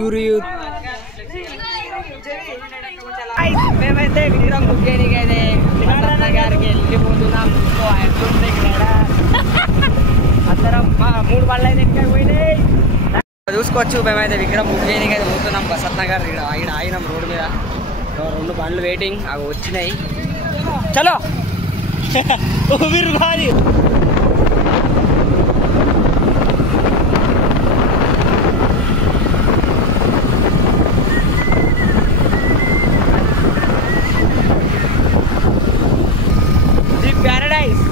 గురియూత్ మేమైతే విగ్రహం బుక్ చేయడానికి అయితే గారికి వెళ్ళిపోతున్నాం. అందరం 3 బండ్లు అయితే ఎక్కడ పోయినాయి చూసుకోవచ్చు. మేమైతే విగ్రహం బుక్ చేయడానికి అయితే పోతున్నాం. బసత్ నగర్ ఇక్కడ ఆగినాం రోడ్డు మీద. 2 బండ్లు వెయిటింగ్ అవి వచ్చినాయి. చలో భారీ ప్యారడైజ్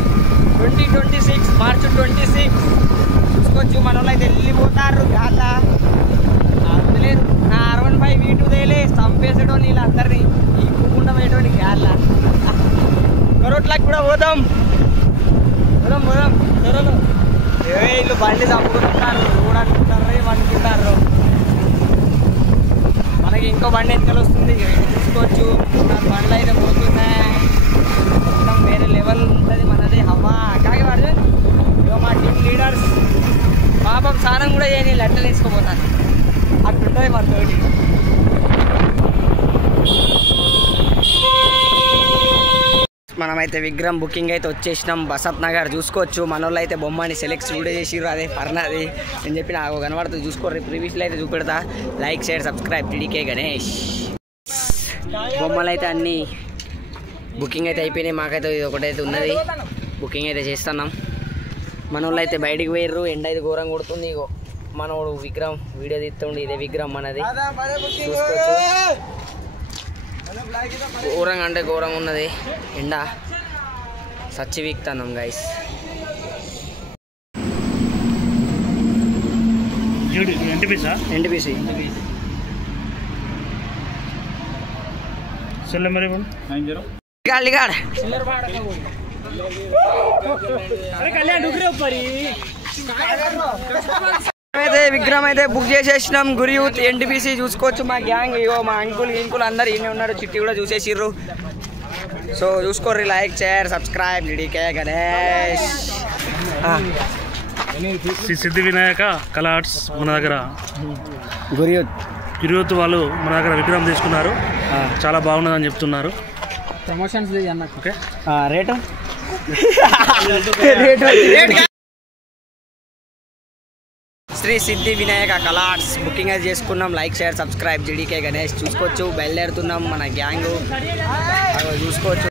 2026 మార్చ్ 26 చూసుకోవచ్చు. మన వాళ్ళు అయితే వెళ్ళిపోతారు. గాలా వదిలేదు నా R15 V2 తేలే చంపేసేటోని వీళ్ళందరినీ ఈ కూకుండా పోయేటోని గాలా కరోట్లకు కూడా పోదాం త్వరలో. వీళ్ళు బండి చంపుకుంటారు చూడనుకుంటారు అనుకుంటారు. మనకి ఇంకో బండి ఎన్నికలు వస్తుంది చూసుకోవచ్చు. బండ్లు అయితే పోతున్నాయి. మొత్తం వేరే లెవెల్ ఉంటుంది మనది హవా. కాకి వాడు మా టీమ్ లీడర్స్ పాపం స్నానం కూడా చేయని లెట్టలు వేసుకోపోతాను అట్లుంటుంది మనతోటి. మనమైతే విగ్రహం బుకింగ్ అయితే వచ్చేసినాం. బసత్ నగర్ చూసుకోవచ్చు. మన వాళ్ళు అయితే బొమ్మని సెలెక్ట్ కూడా చేసిర్రు. అదే పర్ణది నేను చెప్పిన కనబడుతుంది చూసుకోర్రి. ప్రీవియస్లో అయితే చూపెడతా. Like share subscribe TDK Ganesh. బొమ్మలు అయితే అన్నీ బుకింగ్ అయితే అయిపోయినాయి. మాకైతే ఇది ఒకటైతే ఉన్నది బుకింగ్ అయితే చేస్తున్నాం. మన వాళ్ళు అయితే బయటికి పోయిర్రు. ఎండ అయితే ఘోరంగా కొడుతుంది. ఇగో మనోడు విగ్రహం వీడియో తీస్తుండే. ఇదే విగ్రహం మనది చూసుకోవచ్చు. ఘోరంగా అంటే ఘోరంగా ఉన్నది ఎండ. సచ్చి వీక్తున్నాం గైస్. ఎన్టీపీసీ అయితే విగ్రహం అయితే బుక్ చేసేసినాం. గురియూత్ ఎన్టీపీసీ చూసుకోవచ్చు. మా గ్యాంగ్ ఇగో మా ఇంకులు అందరు ఈయన ఉన్నారు. చిట్టి కూడా చూసేసిర్రు. సో చూసుకోర్రి. Like share subscribe TDK Ganesh. Shri Siddhi Vinayaka కళా ఆర్ట్స్ మన దగ్గర గురియూత్ వాళ్ళు మన దగ్గర విగ్రహం తీసుకున్నారు. చాలా బాగున్నదని చెప్తున్నారు. Promotions okay rate Shri Siddhi Vinayaka కళా ఆర్ట్స్ బుకింగ్ అయితే చేసుకున్నాం. Like share subscribe TDK Ganesh. చూసుకోవచ్చు. బయలుదేరుతున్నాం మన గ్యాంగ్ చూసుకోవచ్చు.